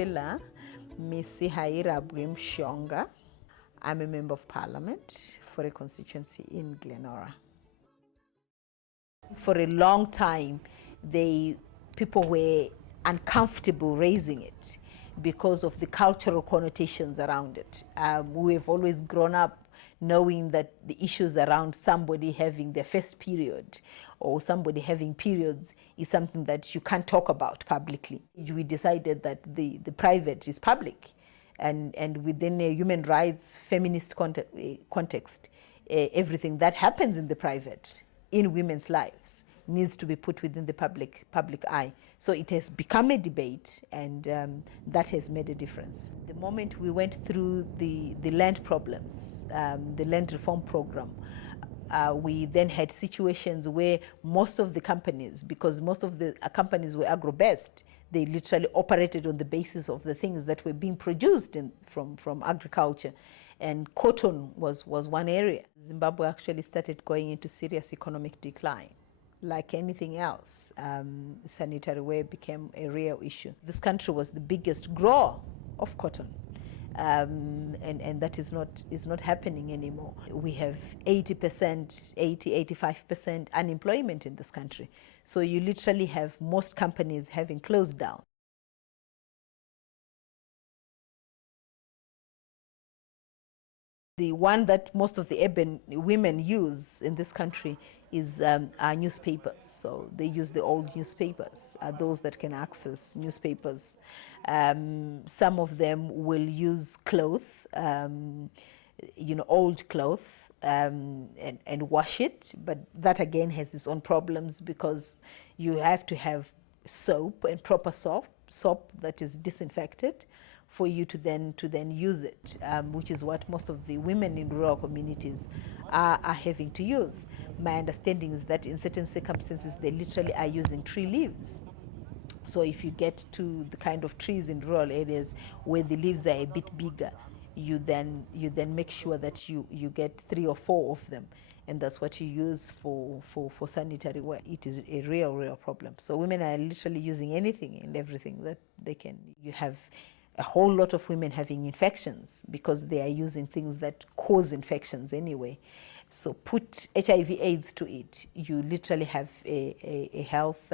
Priscilla Misihairabwi Mushonga. I'm a member of parliament for a constituency in Glenora. For a long time, people were uncomfortable raising it because of the cultural connotations around it. We've always grown up knowing that the issues around somebody having their first period or somebody having periods is something that you can't talk about publicly. We decided that the private is public, and within a human rights feminist context, everything that happens in the private in women's lives needs to be put within the public eye. So it has become a debate, and that has made a difference. The moment we went through the land problems, the land reform program, we then had situations where most of the companies, because most of the companies were agro-based, they literally operated on the basis of the things that were being produced from agriculture. And cotton was one area. Zimbabwe actually started going into serious economic decline. Like anything else, sanitary ware became a real issue. This country was the biggest grower of cotton, and that is not happening anymore. We have 85% unemployment in this country. So you literally have most companies having closed down. The one that most of the urban women use in this country is our newspapers. So they use the old newspapers, those that can access newspapers. Some of them will use cloth, old cloth, and wash it. But that again has its own problems, because you have to have soap and proper soap that is disinfected for you to then use it, which is what most of the women in rural communities are having to use. My understanding is that in certain circumstances, they literally are using tree leaves. So if you get to the kind of trees in rural areas where the leaves are a bit bigger, you then make sure that you get 3 or 4 of them, and that's what you use for sanitary ware. It is a real problem. So women are literally using anything and everything that they can. You have a whole lot of women having infections because they are using things that cause infections anyway. So put HIV/AIDS to it, you literally have a health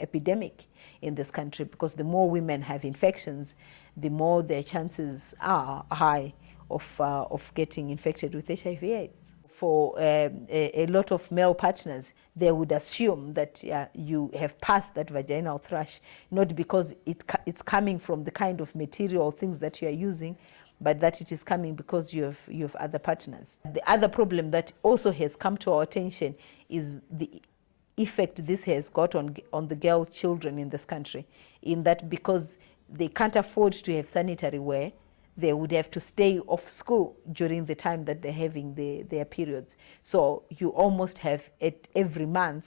epidemic in this country, because the more women have infections, the more their chances are high of getting infected with HIV/AIDS. For a lot of male partners, they would assume that you have passed that vaginal thrush, not because it's coming from the kind of material or things that you are using, but that it is coming because you have other partners. The other problem that also has come to our attention is the effect this has got on the girl children in this country, in that because they can't afford to have sanitary ware, they would have to stay off school during the time that they're having their periods. So you almost have every month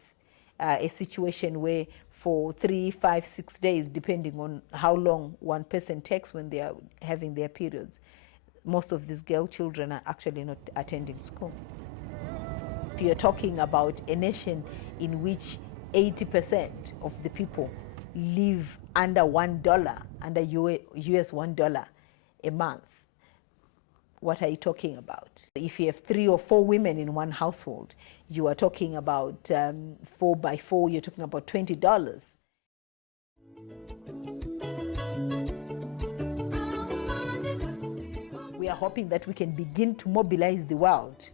a situation where for 3, 5, 6 days, depending on how long one person takes when they are having their periods, most of these girl children are actually not attending school. If you're talking about a nation in which 80% of the people live under $1, under US $1 a month, what are you talking about? If you have 3 or 4 women in one household, you are talking about 4 by 4, you're talking about $20. We are hoping that we can begin to mobilize the world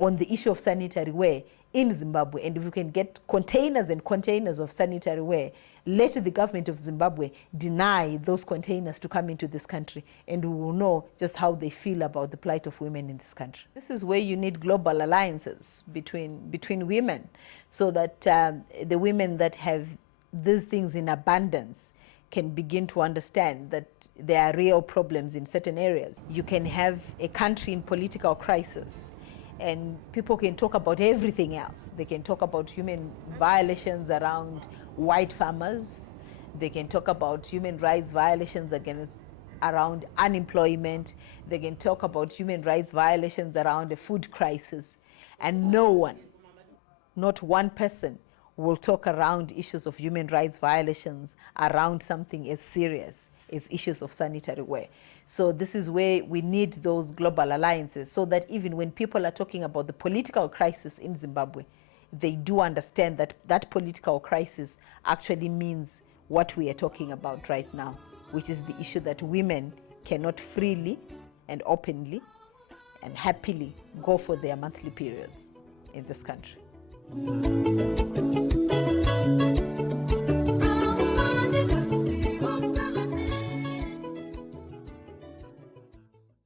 on the issue of sanitary ware in Zimbabwe, and if we can get containers and containers of sanitary ware, let the government of Zimbabwe deny those containers to come into this country, and we will know just how they feel about the plight of women in this country. This is where you need global alliances between women, so that the women that have these things in abundance can begin to understand that there are real problems in certain areas. You can have a country in political crisis, and people can talk about everything else. They can talk about human violations around white farmers. They can talk about human rights violations around unemployment. They can talk about human rights violations around a food crisis. And no one, not one person, will talk around issues of human rights violations around something as serious as issues of sanitary wear. So this is where we need those global alliances, so that even when people are talking about the political crisis in Zimbabwe, they do understand that that political crisis actually means what we are talking about right now, which is the issue that women cannot freely and openly and happily go for their monthly periods in this country.